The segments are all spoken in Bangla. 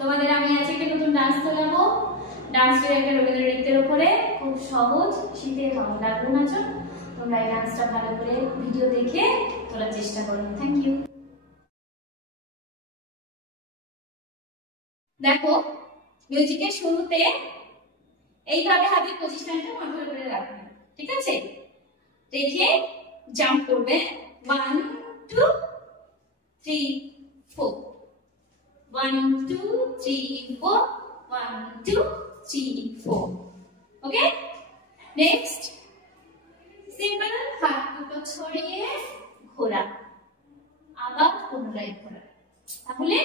তোমাদের আমি আজকে একটা নতুন ডান্স দেখাবো। ডান্সটা একটা রবীন্দ্র নৃত্যের উপরে, খুব সহজ, শীতের হাওয়া লাগলো নাচো। তোমরা এই ডান্সটা ভালো করে ভিডিও দেখে তোলার চেষ্টা করো। Thank you. দেখো, মিউজিকের শুরুতে এইভাবে হাতের পজিশনটা মাথার উপরে রাখবে, ঠিক আছে? রেখে জাম্প করবে 1 2 3 4 1 2 3 4 1 2 3 4। ওকে, নেক্সট সিম্পল হাত দুটো ছড়িয়ে ঘোরা, আবার পুনরায় ঘোরা। তাহলে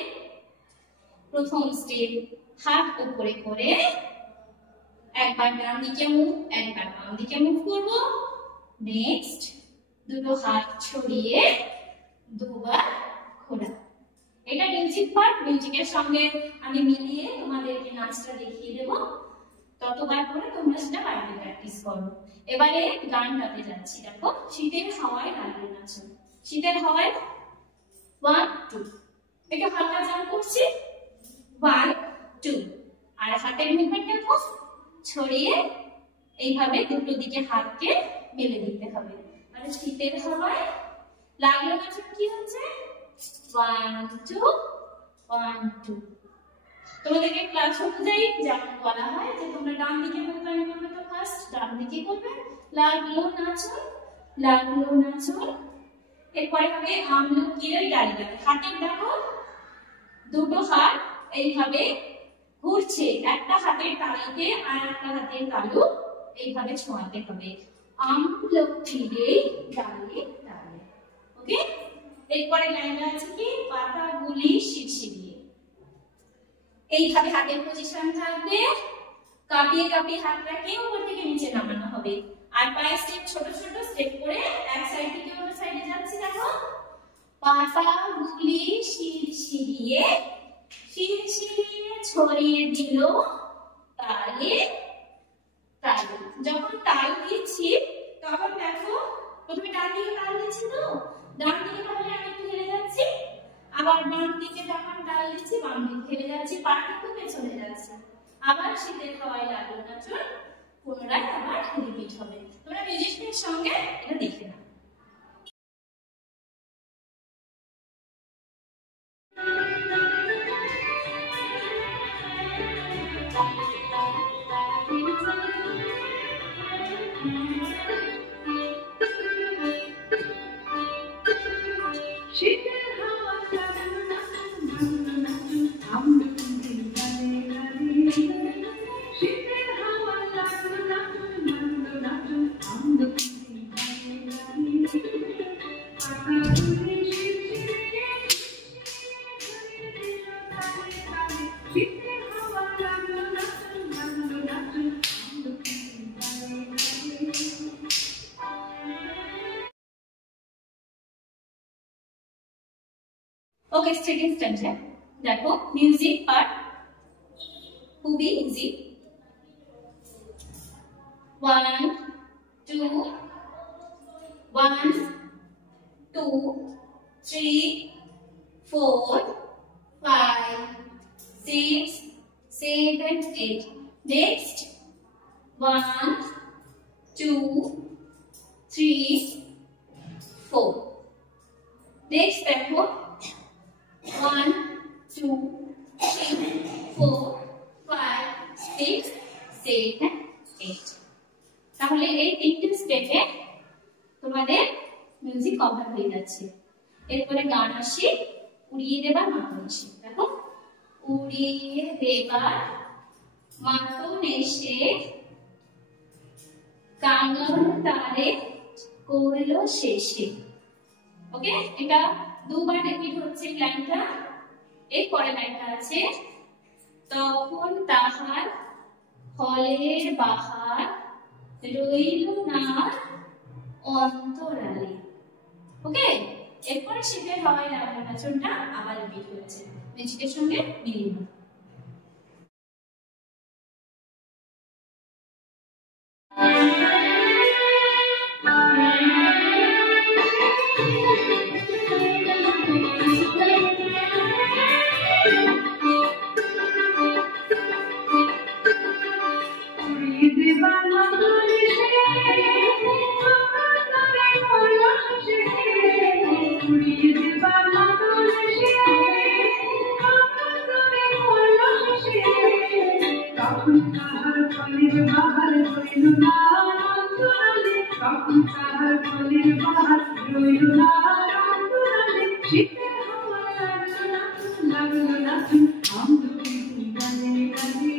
প্রথম স্টেপ হাত উপরে করে একবার ডান দিকে মুভ, একবার বাম দিকে মুভ করব। নেক্সট দুটো হাত ছড়িয়ে দুবার ঘোরা। এটা মিউজিক পার্ট, মিউজিকের সঙ্গে আমি মিলিয়ে তোমাদেরকে নাচটা দেখিয়ে দেব। ততবার করে তোমরা সেটা বাড়িতে প্র্যাকটিস করো। এবারে গানটাতে যাচ্ছি। দেখো, শীতের হাওয়ায় লাগলো নাচো। শীতের হাওয়ায় 1 2, একটু হালকা জাম্প করছি 1 2, আর হাতের মুভমেন্ট দেখো, ছড়িয়ে এইভাবে দুটো দিকে হাতকে মেলে দিতে হবে। মানে শীতের হাওয়ায় লাগলো নাচো কি হচ্ছে 1 2 1 2। তোমাদেরকে ক্লাস অনুযায়ী যেমন বলা হয় যে তোমরা ডান দিকে মুভমেন্ট করবে, তো ফার্স্ট ডান দিকে করবে লাগলো নাচো, লাগলো নাচো। এরপরে হবে আমলকির ডালিটা। হাতের দেখো দুটো হাত এইভাবে ঘুরছে, একটা হাতের তালুতে আর একটা হাতের তালু এইভাবে ছোঁয়াতে হবে। আমলকির ডালি ডালি। ওকে, এরপরে লাইনটা আছে কি পাতাগুলি শিরশিরিয়ে। এইভাবে হাতের পজিশন থাকবে, কাঁপিয়ে কাঁপিয়ে হাতটাকে উপর থেকে নিচে নামানো হবে। আর পায়ের স্টেপ ছোট ছোট স্টেপ করে এক সাইড থেকে অন্য সাইডে যাচ্ছি। দেখো, পাতাগুলি শিরশিরিয়ে, শিরশিরিয়ে ছড়িয়ে দিল তালে তালে। যখন তাল দিচ্ছি তখন দেখো প্রথমে ডান দিকে তাল দিচ্ছি, তো ডান দিকে তাহলে আমি একটু হেলে যাচ্ছি, আবার বাম দিকে যখন তাল দিচ্ছি বাম দিকে হেলে যাচ্ছি, পা কিন্তু পেছনে যাচ্ছে। আবার শীতের হাওয়ায় লাগলো নাচো, পুনরায় আবার রিপিট হবে। তোমরা মিউজিকের সঙ্গে এটা দেখে নাও। ওকে, স্টেডিং স্টেপে দেখো মিউজিক পার্ট খুবই ইজি। 1 2 1 2 3 4 5 6 7 8। নেক্সট 1 2 3 4। নেক্সট দেখো 1 2 3 4 5 6 7 8। তাহলে এই তিনটি স্টেপে তোমাদের মিউজিক কভার হয়ে যাচ্ছে। এরপরে গান আসি উড়িয়ে দেবার মাতন এসে। দেখো, উড়িয়ে দেবার মাতন এসে কাঙ্গন তারে করলো শেষে। ওকে, এটা দুবার রিপিট হচ্ছে লাইনটা। এরপরে লাইনটা আছে তখন তাহার ফলের বাহার রইল না অন্তরালে। ওকে, এরপরে শীতের হাওয়ায় লাগলো নাচনটা আবার রিপিট হচ্ছে। মিউজিকের সঙ্গে মিলিয়ে নাও। বাহার রইল না অন্তরালে, তখন তাহার ফলের বাহার রইল না অন্তরালে, শীতের হাওয়া লাগলো না আমলকি গানে গানে।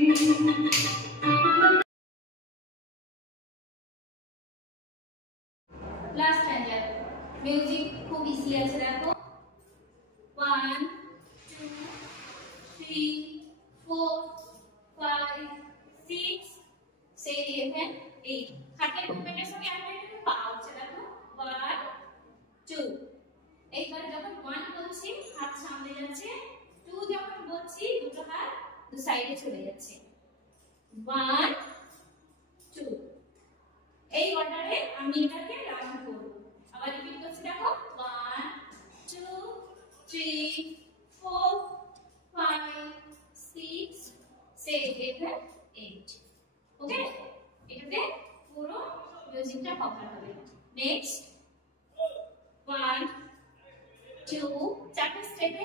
লাস্ট স্ট্যান্ডার্ড মিউজিক খুব ইজি আছে, দেখো 1 2 3 4 5 6 7 8 হাতের মুভমেন্টের সঙ্গে আমরা একটু পা হচ্ছে, দেখো 1 2। এইবার যখন 1 বলছি হাত সামনে যাচ্ছে, 2 যখন বলছি দুটো হাত দু সাইডে চলে যাচ্ছে, 1 2। এই অর্ডারে আমি এটাকে রান করব। আবার রিপিট করছি, দেখো 1 2 3 4 5 6 7 8। ওকে, এটাতে পুরো মিউজিকটা কভার হবে। নেক্সট 1 2 চারটে স্টেপে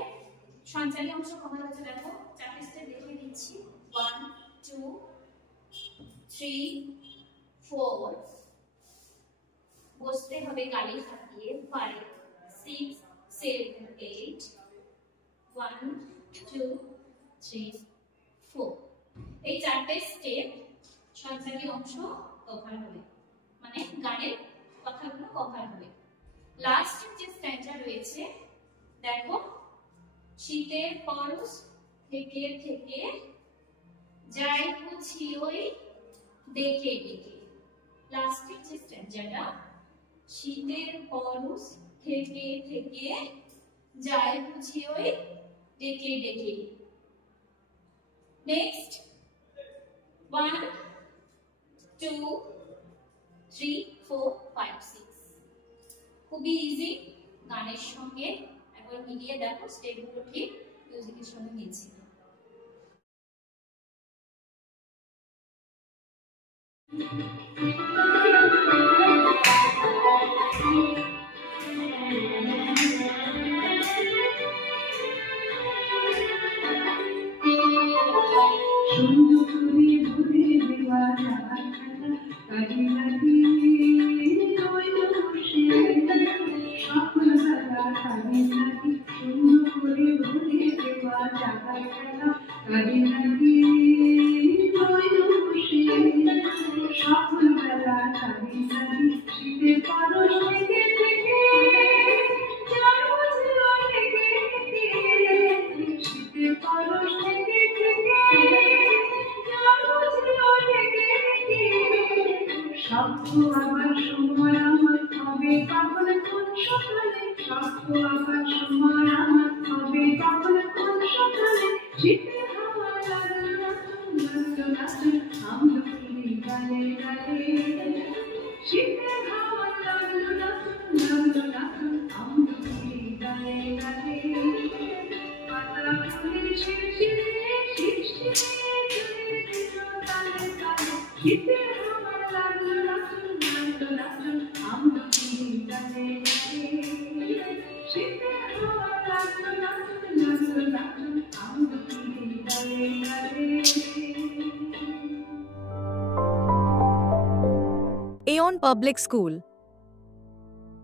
সঞ্চারী অংশ কভার হচ্ছে, দেখো চারটে স্টেপ দেখিয়ে দিচ্ছি। 1 2 3 4 বসতে হবে গালি থাকিয়ে, 5 6 7 8 1 2 3 4। এই চারটে স্টেপ সঞ্চারী অংশ কভার হবে, মানে গানের কথাগুলো কভার হবে। লাস্ট যে স্ট্যান্ডার্ড রয়েছে, দেখো শীতের পরশ থেকে থেকে যাই বুঝি ওই দেখে দেখে। লাস্টের যে স্ট্যান্ডার্ডটা, শীতের পরশ থেকে থেকে যাই বুঝি ওই ডেকে ডেকে। নেক্সট 1 2 3 4 5 6। খুবই ইজি, গানের সঙ্গে একবার মিলিয়ে দেখো স্টেপগুলো ঠিক মিউজিকের সঙ্গে মিলছে। Aeon Public School,